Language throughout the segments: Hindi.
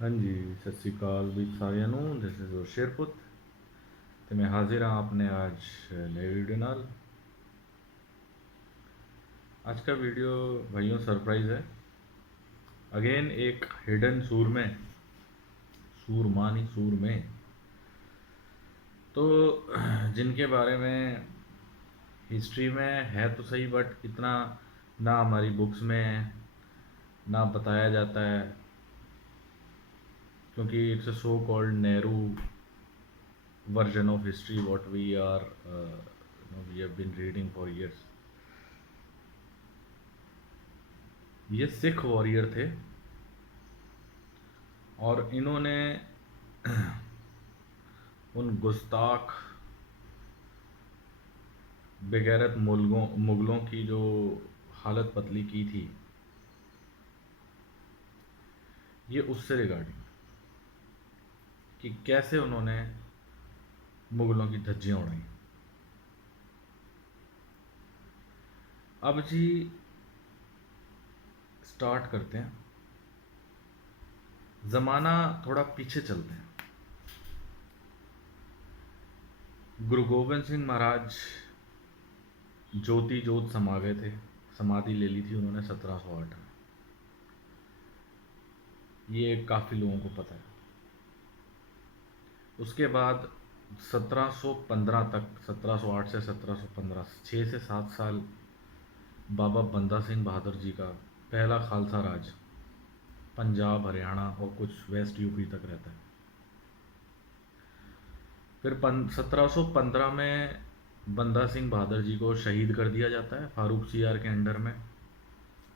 हाँ जी, सत श्री अकाल भी सारिਆਂ ਨੂੰ। दिस इज़ शेरपुत ਤੇ मैं हाजिर हाँ अपने आज नए वीडियो नाल। आज का वीडियो भाइयों सरप्राइज़ है। अगेन एक हिडन सूरमे, सूरमा नहीं सूरमे, तो जिनके बारे में हिस्ट्री में है तो सही बट इतना ना हमारी बुक्स में है, ना बताया जाता है, क्योंकि it's a so called Nehru version of history what we are we have been reading for years। ये सिख वॉरियर थे और इन्होंने उन गुस्ताख बेगैरत मुगलों की जो हालत पतली की थी, ये उससे रिगार्डिंग कि कैसे उन्होंने मुगलों की धज्जियां उड़ाई। अब जी स्टार्ट करते हैं, ज़माना थोड़ा पीछे चलते हैं। गुरु गोबिंद सिंह महाराज ज्योति जोत समा गए थे, समाधि ले ली थी उन्होंने 1708 में। ये काफ़ी लोगों को पता है। उसके बाद 1715 तक, 1708 से 1715, 6 से 7 साल बाबा बंदा सिंह बहादुर जी का पहला खालसा राज पंजाब, हरियाणा और कुछ वेस्ट यूपी तक रहता है। फिर 1715 में बंदा सिंह बहादुर जी को शहीद कर दिया जाता है फारूक सीआर के अंडर में।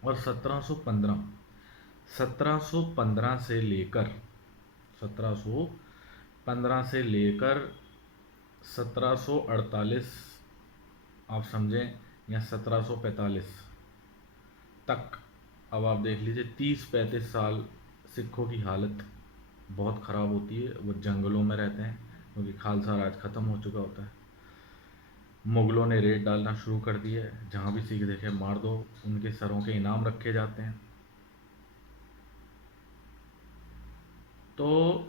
और 1715 से लेकर 1715 से लेकर 1748 आप समझें, या 1745 तक, अब आप देख लीजिए 30-35 साल सिखों की हालत बहुत ख़राब होती है। वो जंगलों में रहते हैं क्योंकि खालसा राज ख़त्म हो चुका होता है। मुग़लों ने रेड डालना शुरू कर दिए, जहाँ भी सिख देखे मार दो, उनके सरों के इनाम रखे जाते हैं। तो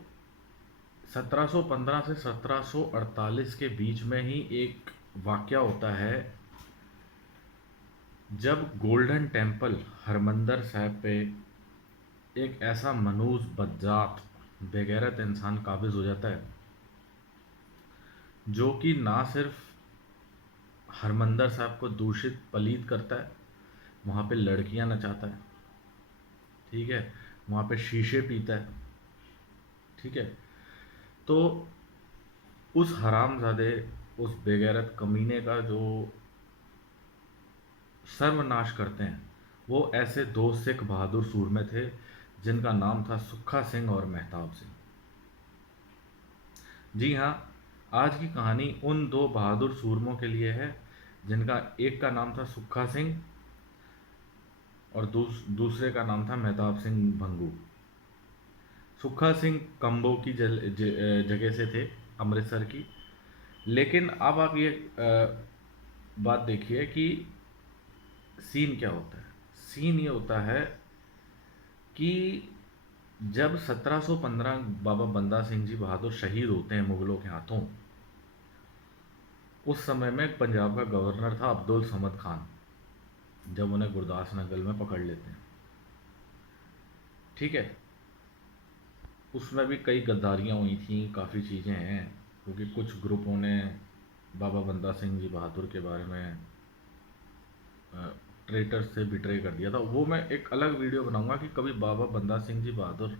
1715 से 1748 के बीच में ही एक वाक़या होता है, जब गोल्डन टेम्पल हरमंदर साहिब पे एक ऐसा मनूस बदजात बेगैरत इंसान काबिज़ हो जाता है, जो कि ना सिर्फ हरमंदर साहब को दूषित पलीत करता है, वहाँ पे लड़कियाँ नचाता है, ठीक है, वहाँ पे शीशे पीता है, ठीक है। तो उस हरामजादे, उस बेगैरत कमीने का जो सर्वनाश करते हैं, वो ऐसे दो सिख बहादुर सूरमे थे जिनका नाम था सुक्खा सिंह और मेहताब सिंह। जी हाँ, आज की कहानी उन दो बहादुर सूरमों के लिए है, जिनका एक का नाम था सुक्खा सिंह और दूसरे का नाम था मेहताब सिंह भंगू। सुक्खा सिंह कंबो की जगह से थे, अमृतसर की। लेकिन अब आप ये बात देखिए कि सीन क्या होता है। सीन ये होता है कि जब 1715 बाबा बंदा सिंह जी बहादुर शहीद होते हैं मुग़लों के हाथों, उस समय में पंजाब का गवर्नर था अब्दुल समद खान, जब उन्हें गुरदास नगल में पकड़ लेते हैं, ठीक है। उसमें भी कई गद्दारियाँ हुई थी, काफ़ी चीज़ें हैं, क्योंकि कुछ ग्रुपों ने बाबा बंदा सिंह जी बहादुर के बारे में ट्रेटर्स से बिट्रे कर दिया था। वो मैं एक अलग वीडियो बनाऊंगा कि कभी बाबा बंदा सिंह जी बहादुर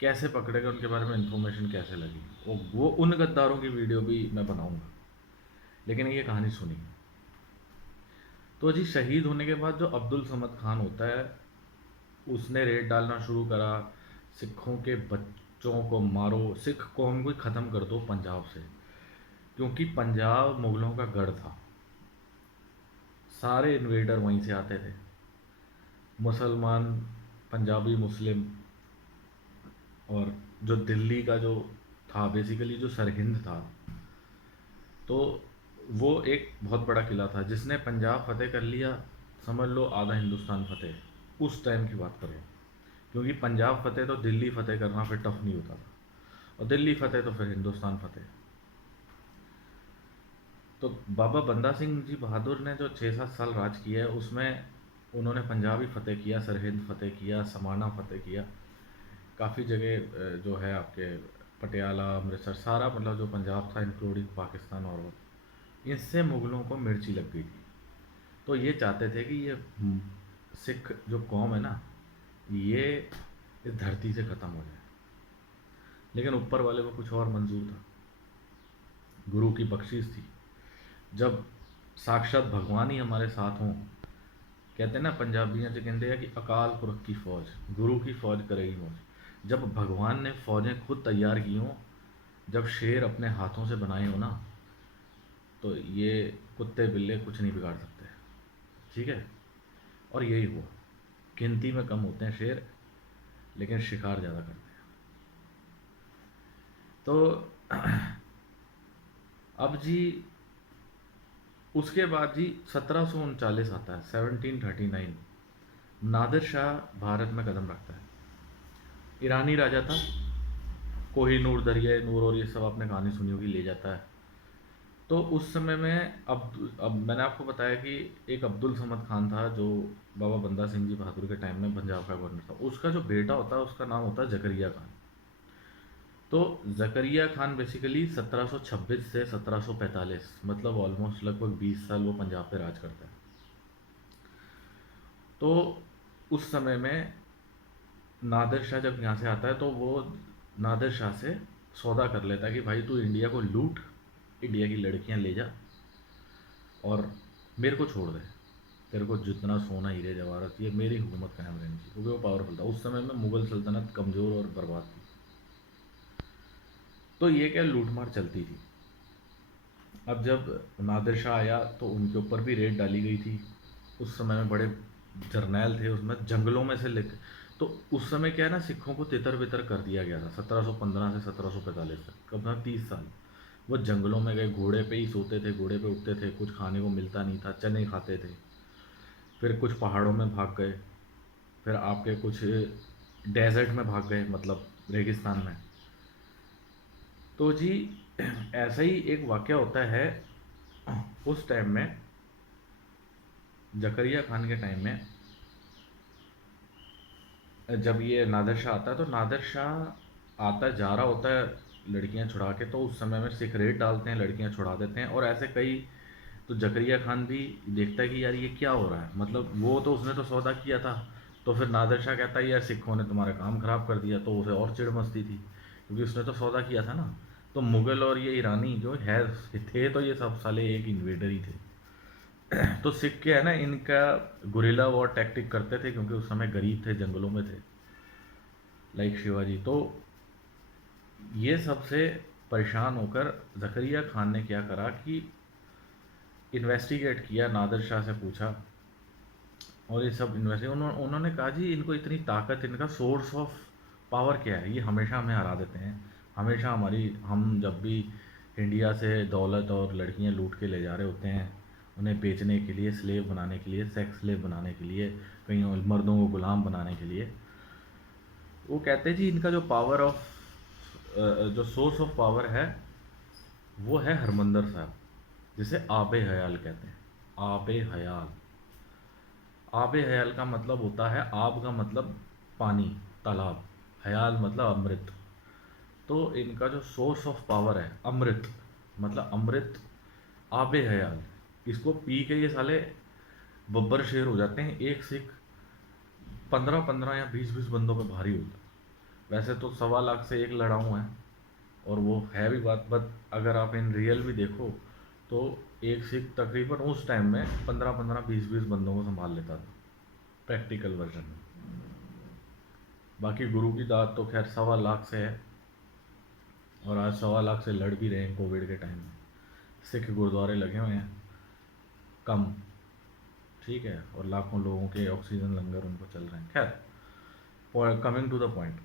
कैसे पकड़े गए, उनके बारे में इन्फॉर्मेशन कैसे लगी, वो उन गद्दारों की वीडियो भी मैं बनाऊंगा। लेकिन ये कहानी सुनी। तो जी शहीद होने के बाद जो अब्दुल समद खान होता है, उसने रेड डालना शुरू करा, सिखों के बच्चों को मारो, सिख कौम को ही ख़त्म कर दो पंजाब से, क्योंकि पंजाब मुग़लों का गढ़ था। सारे इन्वेडर वहीं से आते थे, मुसलमान, पंजाबी मुस्लिम, और जो दिल्ली का जो था बेसिकली जो सरहिंद था, तो वो एक बहुत बड़ा किला था जिसने पंजाब फतेह कर लिया, समझ लो आधा हिंदुस्तान फतेह। उस टाइम की बात करो, क्योंकि पंजाब फतेह तो दिल्ली फतेह करना फिर टफ नहीं होता था, और दिल्ली फतेह तो फिर हिंदुस्तान फतेह। तो बाबा बंदा सिंह जी बहादुर ने जो 6-7 साल राज किया है उसमें उन्होंने पंजाब ही फतेह किया, सरहिंद फतेह किया, समाना फतेह किया, काफ़ी जगह जो है आपके पटियाला, अमृतसर, सारा मतलब जो पंजाब था इंक्लूडिंग पाकिस्तान, और वो इससे मुग़लों को मिर्ची लग गई थी। तो ये चाहते थे कि ये सिख जो कौम है ना, ये इस धरती से ख़त्म हो जाए, लेकिन ऊपर वाले को कुछ और मंजूर था, गुरु की बख्शिश थी। जब साक्षात भगवान ही हमारे साथ हों, कहते हैं ना पंजाबियों से कहते हैं कि अकाल पुरख की फ़ौज, गुरु की फ़ौज करेगी मौज। जब भगवान ने फ़ौजें खुद तैयार की हों, जब शेर अपने हाथों से बनाए हो ना, तो ये कुत्ते बिल्ले कुछ नहीं बिगाड़ सकते। ठीक है, और यही हुआ। गिनती में कम होते हैं शेर, लेकिन शिकार ज़्यादा करते हैं। तो अब जी उसके बाद जी 1739 आता है, 1739, नादिर शाह भारत में कदम रखता है। ईरानी राजा था, कोहिनूर, दरिया नूर, और ये सब आपने कहानी सुनी होगी, ले जाता है। तो उस समय में अब मैंने आपको बताया कि एक अब्दुल समद खान था जो बाबा बंदा सिंह जी बहादुर के टाइम में पंजाब का गवर्नर था। उसका जो बेटा होता है उसका नाम होता है जकरिया खान। तो जकरिया खान बेसिकली 1726 से 1745, मतलब ऑलमोस्ट लगभग 20 साल वो पंजाब पे राज करता है। तो उस समय में नादिर शाह जब यहाँ से आता है तो वो नादिर शाह से सौदा कर लेता है कि भाई तू इंडिया को लूट, इंडिया की लड़कियाँ ले जा और मेरे को छोड़ दे, तेरे को जितना सोना हीरे जवाहरात ये मेरी हुकूमत कायम रहनी चाहिए, क्योंकि वो पावरफुल था। उस समय में मुग़ल सल्तनत कमज़ोर और बर्बाद थी। तो ये क्या लूट मार चलती थी। अब जब नादिर शाह आया तो उनके ऊपर भी रेड डाली गई थी। उस समय में बड़े जर्नैल थे उसमें, जंगलों में से लेकर, तो उस समय क्या है ना, सिखों को तितर बितर कर दिया गया था 1715 से 1745 तक, कब ना 30 साल। वो जंगलों में गए, घोड़े पे ही सोते थे, घोड़े पे उठते थे, कुछ खाने को मिलता नहीं था, चने खाते थे। फिर कुछ पहाड़ों में भाग गए, फिर आपके कुछ डेजर्ट में भाग गए, मतलब रेगिस्तान में। तो जी ऐसा ही एक वाक़या होता है उस टाइम में, जकरिया खान के टाइम में, जब ये नादिर शाह आता है। तो नादिर शाह आता जा रहा होता है लड़कियां छुड़ा के, तो उस समय में सिख रेड डालते हैं, लड़कियां छुड़ा देते हैं, और ऐसे कई। तो जकरिया खान भी देखता है कि यार ये क्या हो रहा है, मतलब वो तो उसने तो सौदा किया था। तो फिर नादिर शाह कहता है यार सिखों ने तुम्हारा काम ख़राब कर दिया, तो उसे और चिढ़ मचती थी क्योंकि उसने तो सौदा किया था ना। तो मुग़ल और ये ईरानी जो है थे, तो ये सब साले एक इन्वेडर ही थे। तो सिख के है ना, इनका गुरिल्ला वॉर टैक्टिक करते थे, क्योंकि उस समय गरीब थे, जंगलों में थे, लाइक शिवाजी। तो ये सबसे परेशान होकर जकरिया खान ने क्या करा कि इन्वेस्टिगेट किया, नादिर शाह से पूछा, और ये सब इन्वेस्टिगेट उन्होंने कहा जी इनको इतनी ताकत, इनका सोर्स ऑफ पावर क्या है, ये हमेशा हमें हरा देते हैं, हमेशा हम जब भी इंडिया से दौलत और लड़कियां लूट के ले जा रहे होते हैं, उन्हें बेचने के लिए, स्लेव बनाने के लिए, सेक्स स्लेव बनाने के लिए, कहीं और मर्दों को गुलाम बनाने के लिए। वो कहते हैं जी इनका जो पावर ऑफ जो सोर्स ऑफ पावर है वो है हरमंदर साहब, जिसे आबे हयाल कहते हैं। आबे हयाल, आबे हयाल का मतलब होता है, आब का मतलब पानी, तालाब, हयाल मतलब अमृत। तो इनका जो सोर्स ऑफ पावर है अमृत, मतलब अमृत, आबे हयाल, इसको पी के ये साले बब्बर शेर हो जाते हैं। एक सिख 15-15 या 20-20 बंदों पे भारी होता है। वैसे तो 1.25 लाख से एक लड़ाऊँ है, और वो है भी बात, बट अगर आप इन रियल भी देखो तो एक सिख तकरीबन उस टाइम में 15-15, 20-20 बंदों को संभाल लेता था, प्रैक्टिकल वर्जन में। बाकी गुरु की दात तो खैर 1.25 लाख से है, और आज 1.25 लाख से लड़ भी रहे हैं कोविड के टाइम में। सिख गुरुद्वारे लगे हुए हैं कम, ठीक है, और लाखों लोगों के ऑक्सीजन लंगर उनको चल रहे हैं। खैर, कमिंग टू द पॉइंट,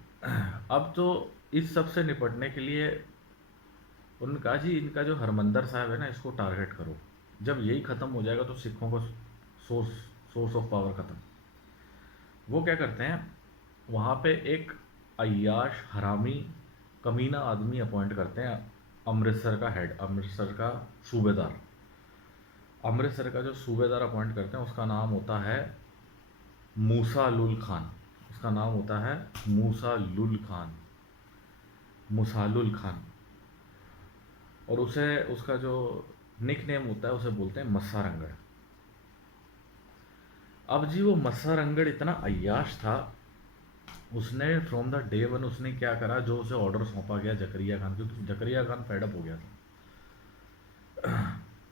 अब तो इस सब से निपटने के लिए उन्होंने कहा जी इनका जो हरमंदर साहब है ना, इसको टारगेट करो। जब यही ख़त्म हो जाएगा तो सिखों को सोर्स सोर्स ऑफ पावर ख़त्म। वो क्या करते हैं, वहाँ पे एक अय्याश हरामी कमीना आदमी अपॉइंट करते हैं, अमृतसर का हेड, अमृतसर का सूबेदार। अमृतसर का जो सूबेदार अपॉइंट करते हैं उसका नाम होता है मूसा लुल खान। उसका नाम होता है मूसा लुल खान, मुसालुल खान। और उसे, उसका जो निक नेम होता है उसे बोलते हैं मस्सा रंगड़। अब जी वो मस्सा रंगड़ इतना अय्याश था, उसने फ्रॉम द डे वन उसने क्या करा, जो उसे ऑर्डर सौंपा गया जकरिया खान, क्योंकि जकरिया खान फेडअप हो गया था,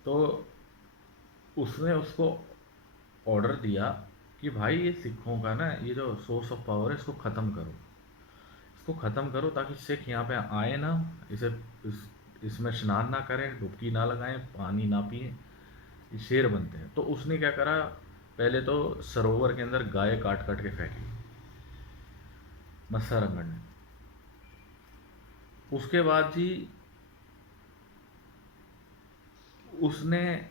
तो उसने उसको ऑर्डर दिया कि भाई ये सिखों का ना ये जो सोर्स ऑफ पावर है इसको ख़त्म करो, इसको ख़त्म करो ताकि सिख यहाँ पे आए ना, इसे इसमें स्नान ना करें, डुबकी ना लगाएं, पानी ना पिए, ये शेर बनते हैं। तो उसने क्या करा, पहले तो सरोवर के अंदर गाय काट काट के फेंकी मत्स्या रंगन ने। उसके बाद जी उसने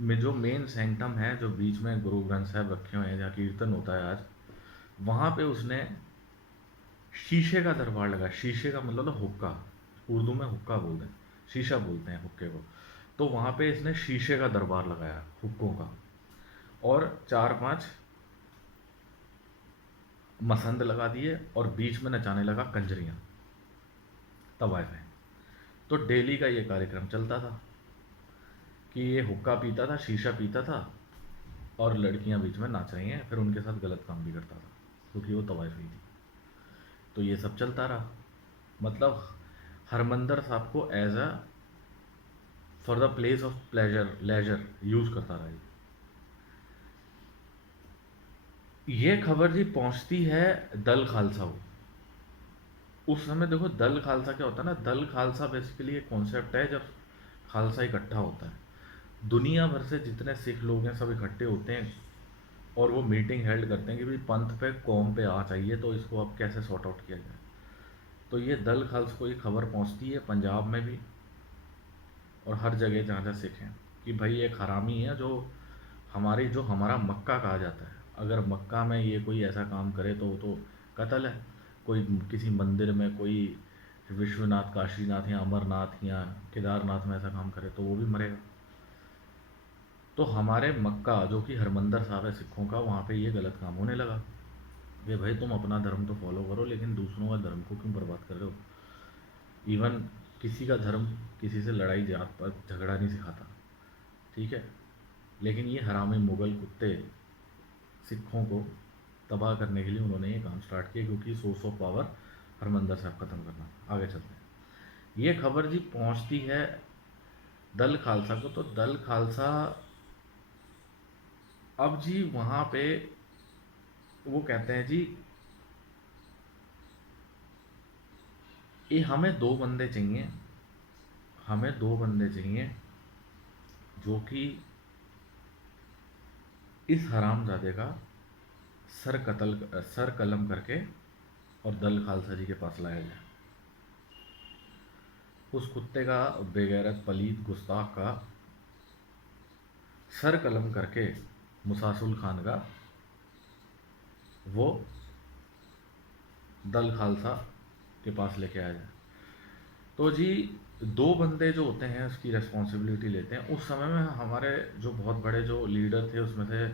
में जो मेन सैंक्टम है, जो बीच में गुरु ग्रंथ साहब रखे हुए हैं जहाँ कीर्तन होता है आज, वहाँ पे उसने शीशे का दरबार लगा। शीशे का मतलब हुक्का, उर्दू में हुक्का बोलते हैं, शीशा बोलते हैं हुक्के को। तो वहाँ पे इसने शीशे का दरबार लगाया हुक्कों का, और 4-5 मसंद लगा दिए, और बीच में नचाने लगा कंजरियाँ तवायफें। तो डेली का ये कार्यक्रम चलता था कि ये हुक्का पीता था, शीशा पीता था, और लड़कियां बीच में नाच रही हैं, फिर उनके साथ गलत काम भी करता था क्योंकि वो तवाइफी थी। तो ये सब चलता रहा, मतलब हरमंदर साहब को as a for the place of pleasure leisure use करता रहा। ये खबर जी पहुंचती है दल खालसा को। उस समय देखो दल खालसा क्या होता है ना, दल खालसा बेसिकली एक कॉन्सेप्ट है जब खालसा इकट्ठा होता है, दुनिया भर से जितने सिख लोग हैं सब इकट्ठे होते हैं, और वो मीटिंग हेल्ड करते हैं कि भाई पंथ पे कौम पे आ चाहिए, तो इसको अब कैसे सॉर्ट आउट किया जाए। तो ये दल खालसा को ये खबर पहुंचती है पंजाब में भी, और हर जगह जहाँ जहाँ सिख हैं, कि भाई एक हरामी है जो हमारी, जो हमारा मक्का कहा जाता है, अगर मक्का में ये कोई ऐसा काम करे तो वो तो कत्ल है। कोई किसी मंदिर में कोई विश्वनाथ, काशीनाथ या अमरनाथ या केदारनाथ में ऐसा काम करे तो वो भी मरेगा। तो हमारे मक्का जो कि हरमंदर साहब है सिखों का, वहाँ पे ये गलत काम होने लगा कि भाई तुम अपना धर्म तो फॉलो करो लेकिन दूसरों का धर्म को क्यों बर्बाद कर रहे हो। इवन किसी का धर्म किसी से लड़ाई जात पात झगड़ा नहीं सिखाता, ठीक है, लेकिन ये हरामी मुगल कुत्ते सिखों को तबाह करने के लिए उन्होंने ये काम स्टार्ट किया, क्योंकि सोर्स ऑफ पावर हरमंदर साहब ख़त्म करना। आगे चलते हैं। ये खबर जी पहुंचती है दल खालसा को, तो दल खालसा अब जी वहाँ पे वो कहते हैं जी, ये हमें दो बंदे चाहिए, हमें दो बंदे चाहिए जो कि इस हरामजादे का सर कलम करके और दल खालसा जी के पास लाया जाए। उस कुत्ते का, बेगैरत पलीत गुस्ताख का सर कलम करके मुसासुल खान का वो दल खालसा के पास लेके आया जाए। तो जी दो बंदे जो होते हैं उसकी रिस्पॉन्सिबिलिटी लेते हैं। उस समय में हमारे जो बहुत बड़े जो लीडर थे उसमें से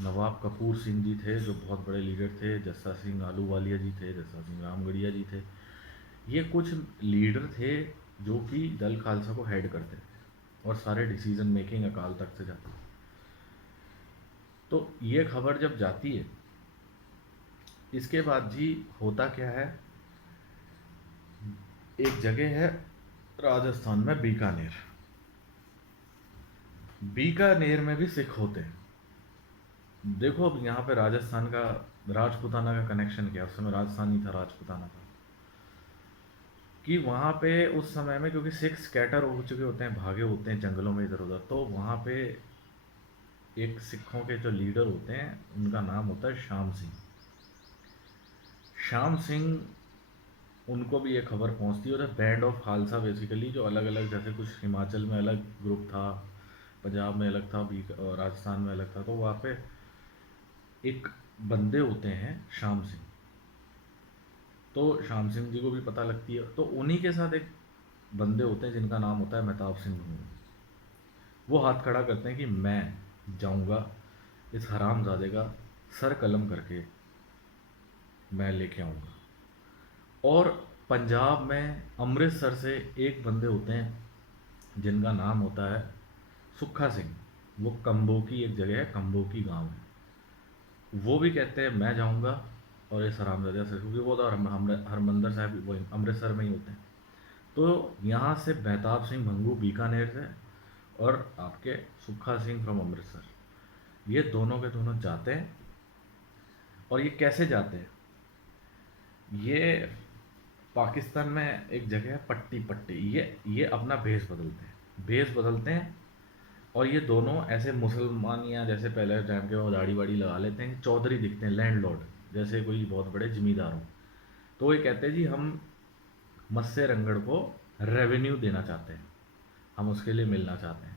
नवाब कपूर सिंह जी थे, जो बहुत बड़े लीडर थे, जस्सा सिंह आलूवालिया जी थे, जस्सा सिंह रामगढ़िया जी थे। ये कुछ लीडर थे जो कि दल खालसा को हेड करते थे, और सारे डिसीजन मेकिंग अकाल तख्त से जाती है। तो ये खबर जब जाती है, इसके बाद जी होता क्या है, एक जगह है राजस्थान में बीकानेर, बीकानेर में भी सिख होते हैं। देखो अब यहाँ पे राजस्थान का राजपूताना का कनेक्शन क्या, उस समय राजस्थान ही था राजपूताना का, कि वहाँ पे उस समय में क्योंकि सिख स्कैटर हो चुके होते हैं, भागे होते हैं जंगलों में इधर उधर, तो वहाँ पे एक सिखों के जो लीडर होते हैं उनका नाम होता है श्याम सिंह। श्याम सिंह, उनको भी ये खबर पहुंचती है, और बैंड ऑफ खालसा बेसिकली जो अलग अलग, जैसे कुछ हिमाचल में अलग ग्रुप था, पंजाब में अलग था, और राजस्थान में अलग था, तो वहाँ पे एक बंदे होते हैं श्याम सिंह, तो श्याम सिंह जी को भी पता लगती है। तो उन्हीं के साथ एक बंदे होते हैं जिनका नाम होता है मेहताब सिंह भंगू। वो हाथ खड़ा करते हैं कि मैं जाऊंगा, इस हरामजादे का सर कलम करके मैं लेके आऊंगा। और पंजाब में अमृतसर से एक बंदे होते हैं जिनका नाम होता है सुक्खा सिंह। वो कंबोकी एक जगह है, कंबोकी गांव है। वो भी कहते हैं मैं जाऊंगा और इस हरामजादे से, क्योंकि वो तो हरमंदर साहब वो अमृतसर में ही होते हैं। तो यहाँ से मेहताब सिंह भंगू बीकानेर से और आपके सुक्खा सिंह फ्रॉम अमृतसर, ये दोनों के दोनों जाते हैं। और ये कैसे जाते हैं? ये पाकिस्तान में एक जगह है पट्टी पट्टी, ये अपना भेष बदलते हैं। और ये दोनों ऐसे मुसलमान या जैसे पहले टाइम के वो दाढ़ी वाड़ी लगा लेते हैं, चौधरी दिखते हैं, लैंडलॉर्ड जैसे कोई बहुत बड़े जमींदार हों। तो ये कहते हैं जी हम मत्स्य रंगड़ को रेवेन्यू देना चाहते हैं, हम उसके लिए मिलना चाहते हैं।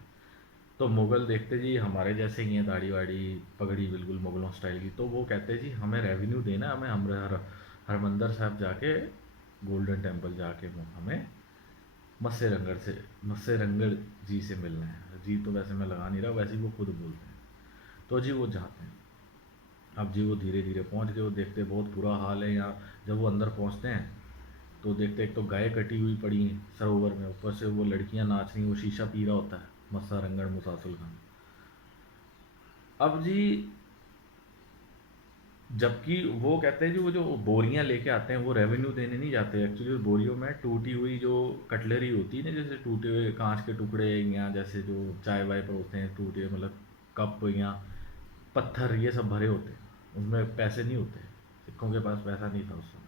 तो मुगल देखते जी हमारे जैसे ही हैं, दाढ़ी वाड़ी पगड़ी बिल्कुल मुगलों स्टाइल की। तो वो कहते जी हमें रेवेन्यू देना है, हमें हरमंदर साहब जाके गोल्डन टेम्पल जाके हमें मत्स्य रंगड़ जी से मिलना है। जी तो वैसे मैं लगा नहीं रहा, वैसे ही वो खुद बोलते हैं। तो जी वो जाते हैं। अब जी वो धीरे धीरे पहुंच गए। वो देखते बहुत बुरा हाल है यहाँ। जब वो अंदर पहुंचते हैं तो देखते एक तो गाय कटी हुई पड़ी हैं सरोवर में, ऊपर से वो लड़कियां नाच रही, वो शीशा पी रहा होता है मस्सा रंगड़ मुसासुल खान। अब जी जबकि वो कहते हैं जी वो जो बोरियां लेके आते हैं वो रेवेन्यू देने नहीं जाते। एक्चुअली उस बोरियों में टूटी हुई जो कटलरी होती है ना, जैसे टूटे हुए कांच के टुकड़े या जैसे जो चाय वाय परोसते हैं टूटे मतलब कप या पत्थर, ये सब भरे होते हैं। उनमें पैसे नहीं होते, सिखों के पास पैसा नहीं था उस समय।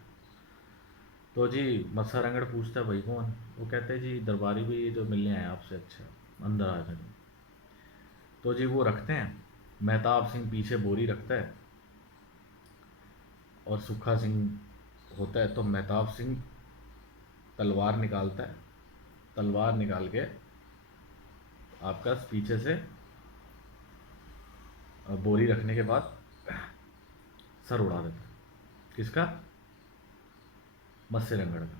तो जी मत्सा रंगड़ पूछता है भाई कौन? वो कहते हैं जी दरबारी भी जो मिलने आए आपसे, अच्छा अंदर आ जाए। तो जी वो रखते हैं, मेहताब सिंह पीछे बोरी रखता है और सुखा सिंह होता है। तो मेहताब सिंह तलवार निकालता है, तलवार निकाल के आपका पीछे से बोरी रखने के बाद सर उड़ा देता है। किसका? मत्स्य रंगड़ का।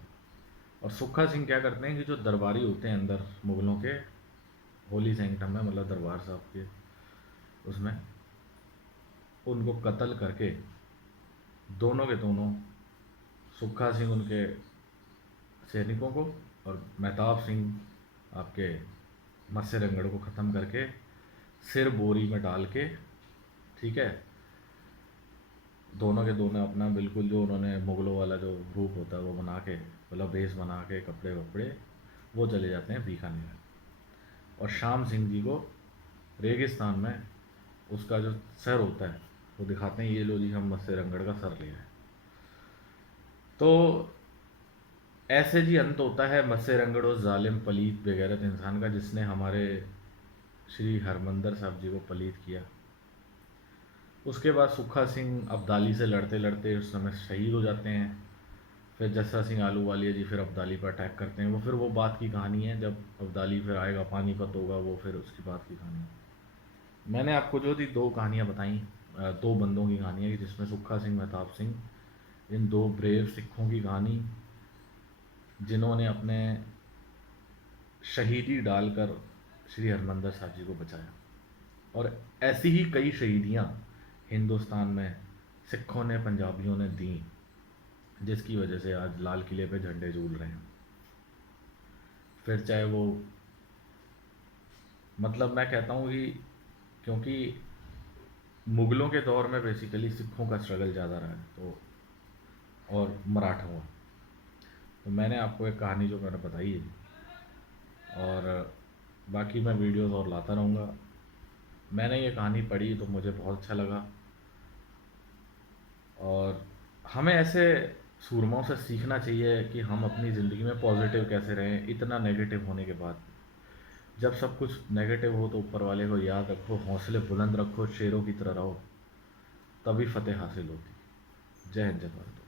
और सुखा सिंह क्या करते हैं कि जो दरबारी होते हैं अंदर मुगलों के होली सैंक्टम में, मतलब दरबार साहब के उसमें, उनको कत्ल करके दोनों के दोनों, सुखा सिंह उनके सैनिकों को और मेहताब सिंह आपके मत्स्य रंगड़ को ख़त्म करके सिर बोरी में डाल के, ठीक है, दोनों के दोनों अपना बिल्कुल जो उन्होंने मुगलों वाला जो रूप होता है वो बना के, मतलब भेष बना के कपड़े वपड़े, वो चले जाते हैं बीकानेर। और श्याम सिंह जी को रेगिस्तान में उसका जो सर होता है वो दिखाते हैं, ये लो जी हम मत्स्य रंगड़ का सर ले आए। तो ऐसे जी अंत होता है मत्स्य रंगड़ उस जालिम पलीत बेगैरत इंसान का जिसने हमारे श्री हरमंदर साहब जी को पलीत किया। उसके बाद सुखा सिंह अब्दाली से लड़ते लड़ते उस समय शहीद हो जाते हैं। फिर जस्सा सिंह आलूवालिया जी फिर अब्दाली पर अटैक करते हैं। वो फिर वो बात की कहानी है, जब अब्दाली फिर आएगा पानीपत होगा, वो फिर उसकी बात की कहानी है। मैंने आपको जो थी दो कहानियाँ बताई, दो बंदों की कहानी है जिसमें सुखा सिंह मेहताब सिंह, इन दो ब्रेव सिखों की कहानी जिन्होंने अपने शहीदी डालकर श्री हरमंदर साहब जी को बचाया। और ऐसी ही कई शहीदियाँ हिंदुस्तान में सिखों ने, पंजाबियों ने दी, जिसकी वजह से आज लाल किले पे झंडे झूल रहे हैं। फिर चाहे वो, मतलब मैं कहता हूँ कि क्योंकि मुग़लों के दौर में बेसिकली सिखों का स्ट्रगल ज़्यादा रहा है, तो और मराठों का। तो मैंने आपको एक कहानी जो मैंने बताई है, और बाकी मैं वीडियोस और लाता रहूँगा। मैंने ये कहानी पढ़ी तो मुझे बहुत अच्छा लगा। और हमें ऐसे सूरमाओं से सीखना चाहिए कि हम अपनी ज़िंदगी में पॉजिटिव कैसे रहें इतना नेगेटिव होने के बाद। जब सब कुछ नेगेटिव हो तो ऊपर वाले को याद रखो, हौसले बुलंद रखो, शेरों की तरह रहो, तभी फतेह हासिल होती। जय हिंद, जय भारत।